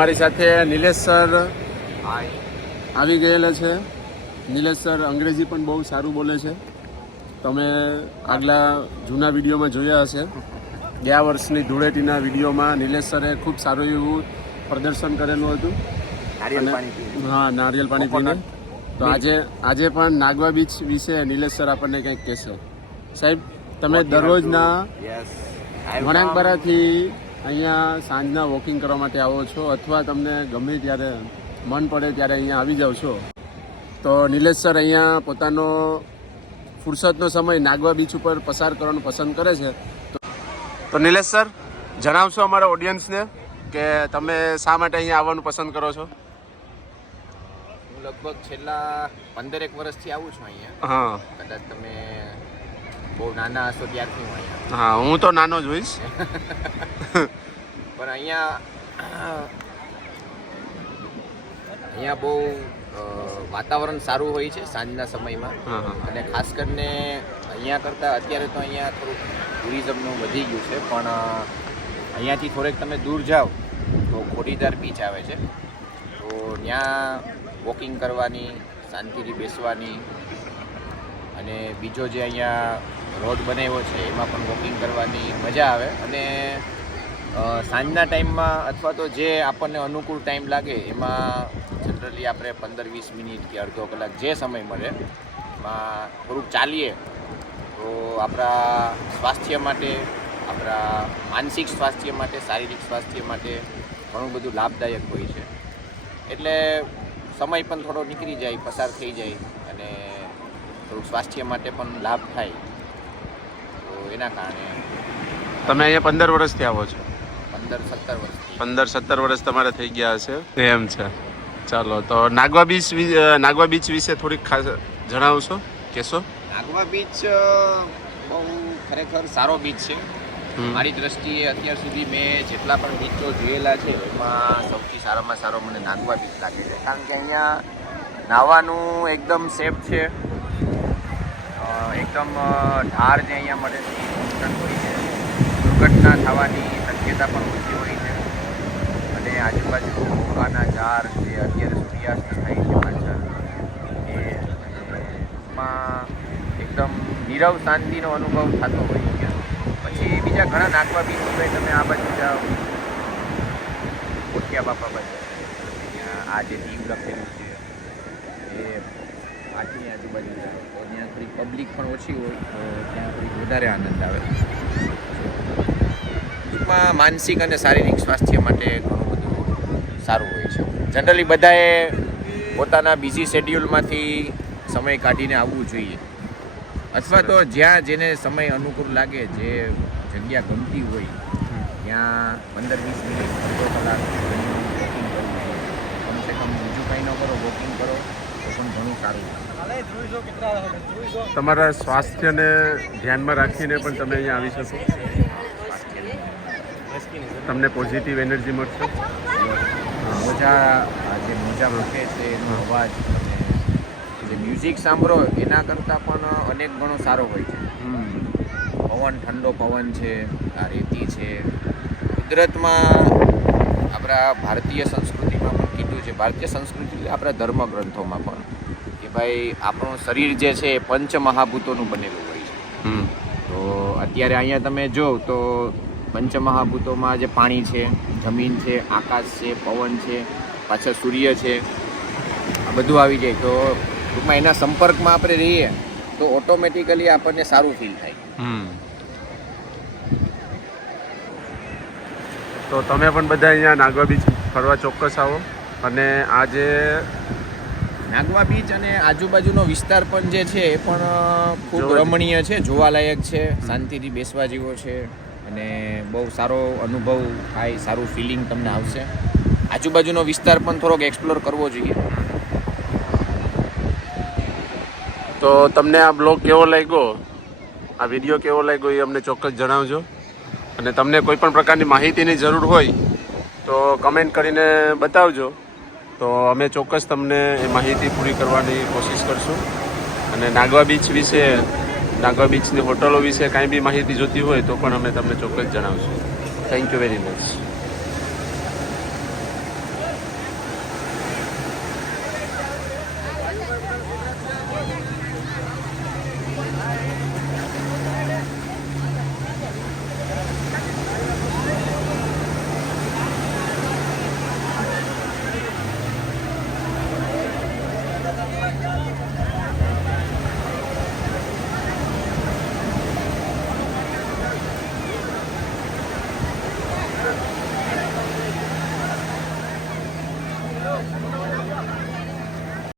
અમારી સાથે નિલેશ સર આવી ગયેલા છે. નિલેશ સર અંગ્રેજી પણ બહુ સારું બોલે છે. તમે આગલા જૂના વિડીયોમાં જોયા હશે. ગયા વર્ષની ધૂળેટીના વિડીયોમાં નિલેશ સરે ખૂબ સારું એવું પ્રદર્શન કરેલું હતું. હા, નારિયેલ પાણી પીને. તો આજે પણ નાગવા બીચ વિશે નિલેશ સર આપણને કંઈક કહેશે. સાહેબ, તમે દરરોજના વણાકબારાથી અહીંયા સાંજના વોકિંગ કરવા માટે આવો છો અથવા તમને ગમે ત્યારે મન પડે ત્યારે અહીંયા આવી જાઓ છો. તો નિલેશ સર અહીંયા પોતાનો ફુરસતનો સમય નાગવા બીચ ઉપર પસાર કરવાનું પસંદ કરે છે. તો નિલેશ સર, જણાવશો અમારા ઓડિયન્સને કે તમે શા માટે અહીંયા આવવાનું પસંદ કરો છો? હું લગભગ છેલ્લા 15 વર્ષથી આવું છું અહીંયા. હા, કદાચ તમે બહુ નાના હશો ત્યારથી હું અહીંયા. હા, હું તો નાનો જ હોઈશ. પણ અહીંયા બહુ વાતાવરણ સારું હોય છે સાંજના સમયમાં. અને ખાસ કરીને અહીંયા કરતાં અત્યારે તો અહીંયા થોડુંક ટુરિઝમનું વધી ગયું છે, પણ અહીંયાથી થોડેક તમે દૂર જાઓ તો ખોડીધાર બીચ આવે છે. તો ત્યાં વોકિંગ કરવાની, શાંતિથી બેસવાની, અને બીજો જે અહીંયા રોડ બનાવ્યો છે એમાં પણ વોકિંગ કરવાની મજા આવે. અને સાંજના ટાઈમમાં અથવા તો જે આપણને અનુકૂળ ટાઈમ લાગે એમાં જનરલી આપણે 15-20 મિનિટ કે અડધો કલાક જે સમય મળે એમાં થોડુંક ચાલીએ તો આપણા સ્વાસ્થ્ય માટે, આપણા માનસિક સ્વાસ્થ્ય માટે, શારીરિક સ્વાસ્થ્ય માટે ઘણું બધું લાભદાયક હોય છે. એટલે સમય પણ થોડો નીકળી જાય, પસાર થઈ જાય, અને થોડુંક સ્વાસ્થ્ય માટે પણ લાભ થાય. તો એના કારણે તમે અહીંયા 15 વર્ષથી આવો છો? 15-17 વર્ષથી. 15-17 વર્ષ તમારે થઈ ગયા હશે. એમ છે. ચાલો, તો નાગવા બીચ વિશે થોડીક ખાસ જણાવશો, કહેશો? નાગવા બીચ બહુ ખરેખર સારો બીચ છે. મારી દ્રષ્ટિએ અત્યાર સુધી મેં જેટલા પણ બીચો જોયેલા છે એમાં સૌથી સારામાં સારો મને નાગવા બીચ લાગે છે. કારણ કે અહીંયા નાહવાનું એકદમ સેફ છે. એકદમ ધાર જે અહીંયા મળે છે કોન્સ્ટન્ટ હોય છે. દુર્ઘટના થવાની શક્યતા પણ ઓછી હોય છે. અને આજુબાજુ મોકાના ઝાડ જે અત્યારે સૂર્યાસ્ત થાય છે પાછળ, એમાં એકદમ નીરવ શાંતિનો અનુભવ થતો હોય છે. પછી બીજા ઘણા નાગવા બીચ હોય, તમે આ બાજુ જાઓ કોઠિયા બાપા બાજુ, ત્યાં આ જે દીવ લખેલું છે એ આટલી આજુબાજુ જાઓ તો ત્યાં થોડી પબ્લિક પણ ઓછી હોય તો ત્યાં થોડીક વધારે આનંદ આવે. ટૂંકમાં માનસિક અને શારીરિક સ્વાસ્થ્ય માટે ઘણું બધું સારું હોય છે. જનરલી બધાએ પોતાના બિઝી શેડ્યુલમાંથી સમય કાઢીને આવવું જોઈએ, અથવા તો જ્યાં જેને સમય અનુકૂળ લાગે, જે જગ્યા ગમતી હોય ત્યાં 15-20 મિનિટ, અડધો કલાક વોકિંગ કરવું જોઈએ. કમસે કમ બીજું કંઈ ન કરો, વોકિંગ કરો તો પણ ઘણું સારું. તમારા સ્વાસ્થ્યને ધ્યાનમાં રાખીને પણ તમે અહીંયા આવી શકો. તમને પોઝિટિવ એનર્જી મળશે. જે મોજા મૂકે છે એનો અવાજ, જે મ્યુઝિક સાંભળો એના કરતાં પણ અનેક ગણો સારો હોય છે. પવન, ઠંડો પવન છે, આ રેતી છે. કુદરતમાં આપણા ભારતીય સંસ્કૃતિમાં પણ કીધું છે, ભારતીય સંસ્કૃતિ આપણા ધર્મગ્રંથોમાં પણ, કે ભાઈ આપણું શરીર જે છે એ પંચમહાભૂતોનું બનેલું હોય છે. તો અત્યારે અહીંયા તમે જો તો પંચમહાભૂતોમાં જે પાણી છે, જમીન છે, આકાશ છે, પવન છે, પાછળ સૂર્ય છે, આ બધું આવી જાય. તો ટૂંકમાં એના સંપર્કમાં આપણે રહીએ તો ઓટોમેટિકલી આપણને સારું ફીલ થાય. તો તમે પણ બધા અહીંયા નાગવા બીચ ફરવા ચોક્કસ આવો. અને આજે નાગવા બીચ અને આજુબાજુનો વિસ્તાર પણ જે છે એ પણ ખૂબ રમણીય છે, જોવાલાયક છે, શાંતિથી બેસવા જેવો છે, અને બહુ સારો અનુભવ થાય, સારું ફિલિંગ તમને આવશે. આજુબાજુનો વિસ્તાર પણ થોડોક એક્સપ્લોર કરવો જોઈએ. તો તમને આ બ્લોગ કેવો લાગ્યો, આ વિડીયો કેવો લાગ્યો એ અમને ચોક્કસ જણાવજો. અને તમને કોઈ પણ પ્રકારની માહિતીની જરૂર હોય તો કમેન્ટ કરીને બતાવજો. તો અમે ચોક્કસ તમને એ માહિતી પૂરી કરવાની કોશિશ કરશું. અને નાગવા બીચ વિશે, નાગવા બીચની હોટલો વિશે કાંઈ બી માહિતી જોતી હોય તો પણ અમે તમને ચોક્કસ જણાવશું. Thank you very much.